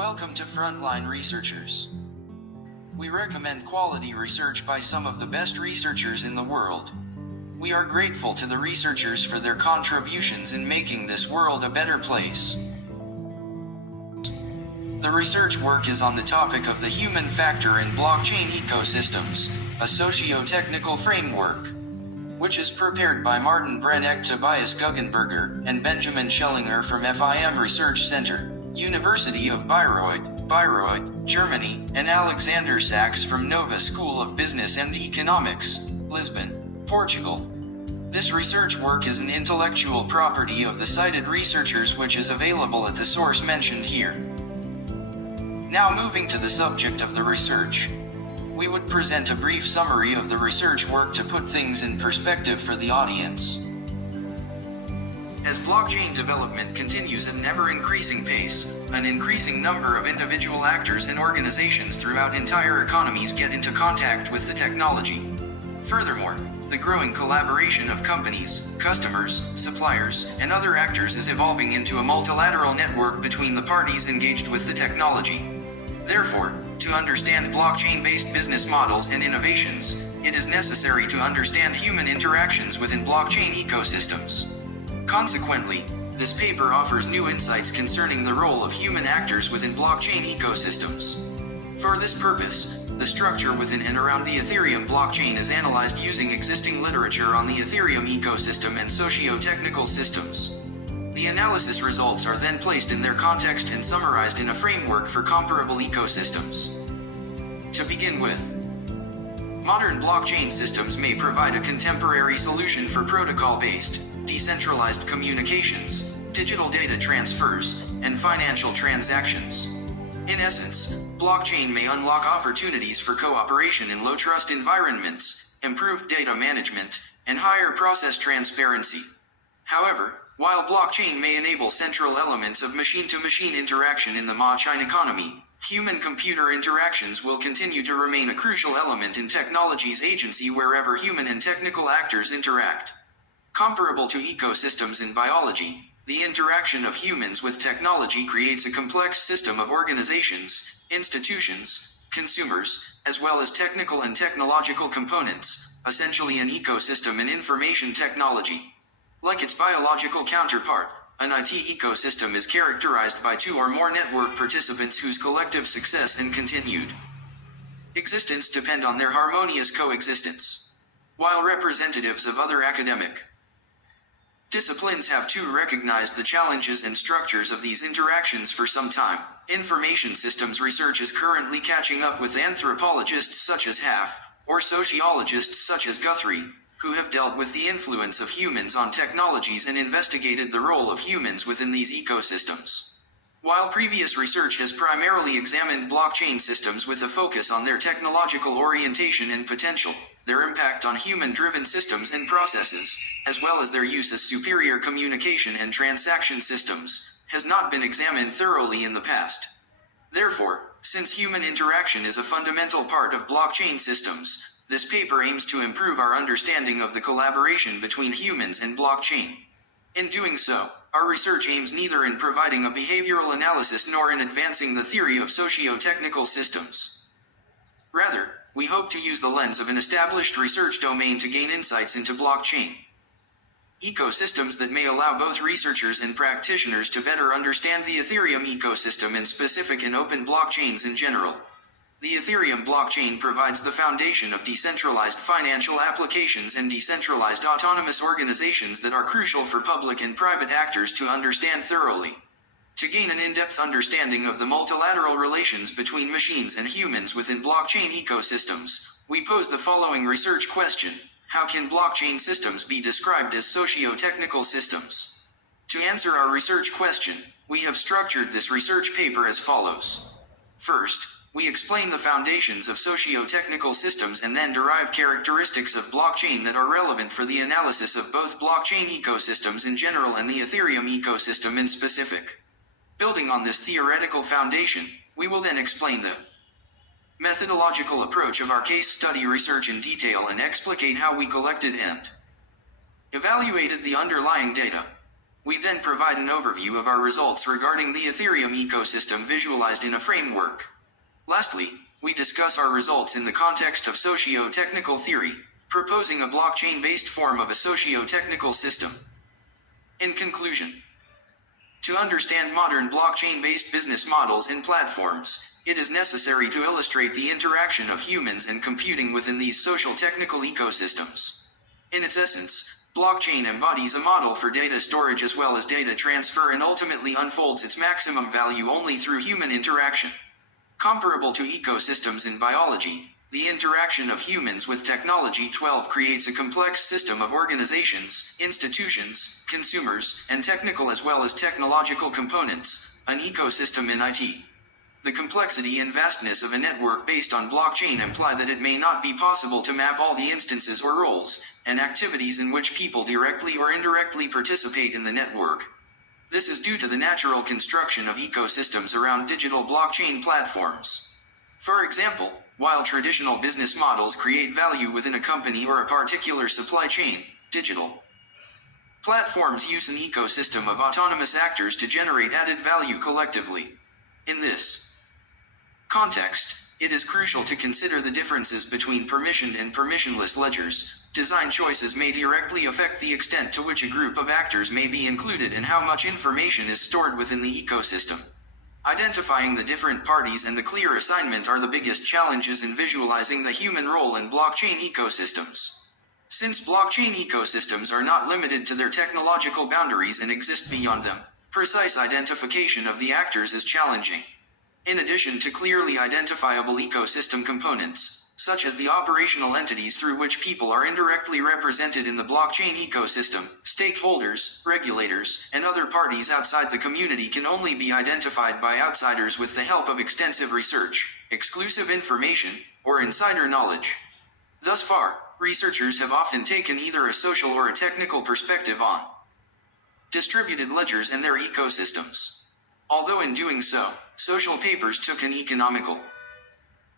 Welcome to Frontline Researchers. We recommend quality research by some of the best researchers in the world. We are grateful to the researchers for their contributions in making this world a better place. The research work is on the topic of the human factor in blockchain ecosystems, a socio-technical framework, which is prepared by Martin Brennecke, Tobias Guggenberger, and Benjamin Schellinger from FIM Research Center, University of Bayreuth, Germany, and Alexander Sachs from Nova School of Business and Economics, Lisbon, Portugal. This research work is an intellectual property of the cited researchers which is available at the source mentioned here. Now moving to the subject of the research. We would present a brief summary of the research work to put things in perspective for the audience. As blockchain development continues at an ever-increasing pace, an increasing number of individual actors and organizations throughout entire economies get into contact with the technology. Furthermore, the growing collaboration of companies, customers, suppliers, and other actors is evolving into a multilateral network between the parties engaged with the technology. Therefore, to understand blockchain-based business models and innovations, it is necessary to understand human interactions within blockchain ecosystems. Consequently, this paper offers new insights concerning the role of human actors within blockchain ecosystems. For this purpose, the structure within and around the Ethereum blockchain is analyzed using existing literature on the Ethereum ecosystem and socio-technical systems. The analysis results are then placed in their context and summarized in a framework for comparable ecosystems. To begin with, modern blockchain systems may provide a contemporary solution for protocol-based, decentralized communications, digital data transfers, and financial transactions. In essence, blockchain may unlock opportunities for cooperation in low-trust environments, improved data management, and higher process transparency. However, while blockchain may enable central elements of machine-to-machine interaction in the blockchain economy, human-computer interactions will continue to remain a crucial element in technology's agency wherever human and technical actors interact. Comparable to ecosystems in biology, the interaction of humans with technology creates a complex system of organizations, institutions, consumers, as well as technical and technological components, essentially an ecosystem in information technology. Like its biological counterpart, an IT ecosystem is characterized by two or more network participants whose collective success and continued existence depend on their harmonious coexistence. While representatives of other academic disciplines have too recognized the challenges and structures of these interactions for some time, information systems research is currently catching up with anthropologists such as Haff, or sociologists such as Guthrie, who have dealt with the influence of humans on technologies and investigated the role of humans within these ecosystems. While previous research has primarily examined blockchain systems with a focus on their technological orientation and potential, their impact on human-driven systems and processes, as well as their use as superior communication and transaction systems, has not been examined thoroughly in the past. Therefore, since human interaction is a fundamental part of blockchain systems, this paper aims to improve our understanding of the collaboration between humans and blockchain. In doing so, our research aims neither in providing a behavioral analysis nor in advancing the theory of socio-technical systems. Rather, we hope to use the lens of an established research domain to gain insights into blockchain ecosystems that may allow both researchers and practitioners to better understand the Ethereum ecosystem and specific and open blockchains in general. The Ethereum blockchain provides the foundation of decentralized financial applications and decentralized autonomous organizations that are crucial for public and private actors to understand thoroughly. To gain an in-depth understanding of the multilateral relations between machines and humans within blockchain ecosystems, we pose the following research question: how can blockchain systems be described as socio-technical systems? To answer our research question, we have structured this research paper as follows. First, we explain the foundations of socio-technical systems and then derive characteristics of blockchain that are relevant for the analysis of both blockchain ecosystems in general and the Ethereum ecosystem in specific. Building on this theoretical foundation, we will then explain the methodological approach of our case study research in detail and explicate how we collected and evaluated the underlying data. We then provide an overview of our results regarding the Ethereum ecosystem visualized in a framework. Lastly, we discuss our results in the context of socio-technical theory, proposing a blockchain-based form of a socio-technical system. In conclusion, to understand modern blockchain-based business models and platforms, it is necessary to illustrate the interaction of humans and computing within these social-technical ecosystems. In its essence, blockchain embodies a model for data storage as well as data transfer and ultimately unfolds its maximum value only through human interaction. Comparable to ecosystems in biology, the interaction of humans with technology 12 creates a complex system of organizations, institutions, consumers, and technical as well as technological components, an ecosystem in IT. The complexity and vastness of a network based on blockchain imply that it may not be possible to map all the instances or roles and activities in which people directly or indirectly participate in the network. This is due to the natural construction of ecosystems around digital blockchain platforms. For example, while traditional business models create value within a company or a particular supply chain, digital platforms use an ecosystem of autonomous actors to generate added value collectively. In this context, it is crucial to consider the differences between permissioned and permissionless ledgers. Design choices may directly affect the extent to which a group of actors may be included and how much information is stored within the ecosystem. Identifying the different parties and the clear assignment are the biggest challenges in visualizing the human role in blockchain ecosystems. Since blockchain ecosystems are not limited to their technological boundaries and exist beyond them, precise identification of the actors is challenging. In addition to clearly identifiable ecosystem components, such as the operational entities through which people are indirectly represented in the blockchain ecosystem, stakeholders, regulators, and other parties outside the community can only be identified by outsiders with the help of extensive research, exclusive information, or insider knowledge. Thus far, researchers have often taken either a social or a technical perspective on distributed ledgers and their ecosystems. Although in doing so, social papers took an economical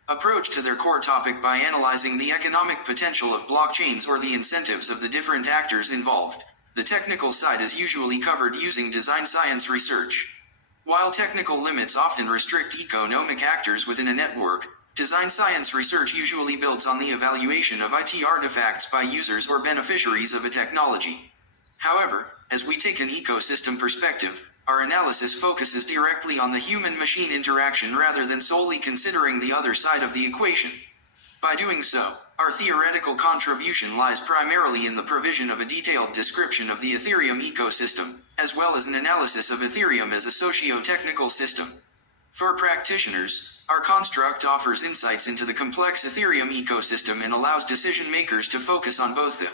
approach to their core topic by analyzing the economic potential of blockchains or the incentives of the different actors involved. The technical side is usually covered using design science research. While technical limits often restrict economic actors within a network, design science research usually builds on the evaluation of IT artifacts by users or beneficiaries of a technology. However, as we take an ecosystem perspective, our analysis focuses directly on the human-machine interaction rather than solely considering the other side of the equation. By doing so, our theoretical contribution lies primarily in the provision of a detailed description of the Ethereum ecosystem, as well as an analysis of Ethereum as a socio-technical system. For practitioners, our construct offers insights into the complex Ethereum ecosystem and allows decision-makers to focus on both the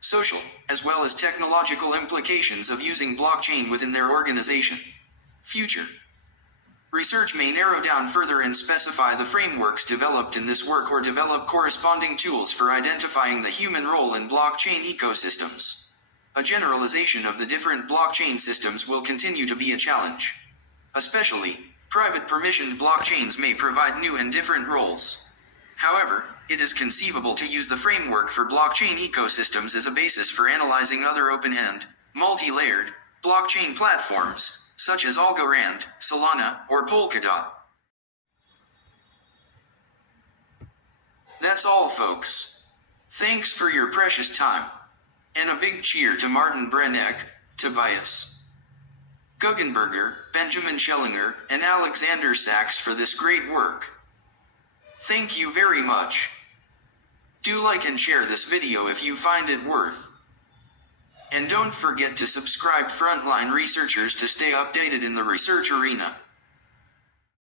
social, as well as technological implications of using blockchain within their organization. Future research may narrow down further and specify the frameworks developed in this work or develop corresponding tools for identifying the human role in blockchain ecosystems. A generalization of the different blockchain systems will continue to be a challenge. Especially, private permissioned blockchains may provide new and different roles. However, it is conceivable to use the framework for blockchain ecosystems as a basis for analyzing other open-end, multi-layered, blockchain platforms, such as Algorand, Solana, or Polkadot. That's all, folks. Thanks for your precious time. And a big cheer to Martin Brennecke, Tobias Guggenberger, Benjamin Schellinger, and Alexander Sachs for this great work. Thank you very much. Do like and share this video if you find it worth. And don't forget to subscribe Frontline researchers to stay updated in the research arena.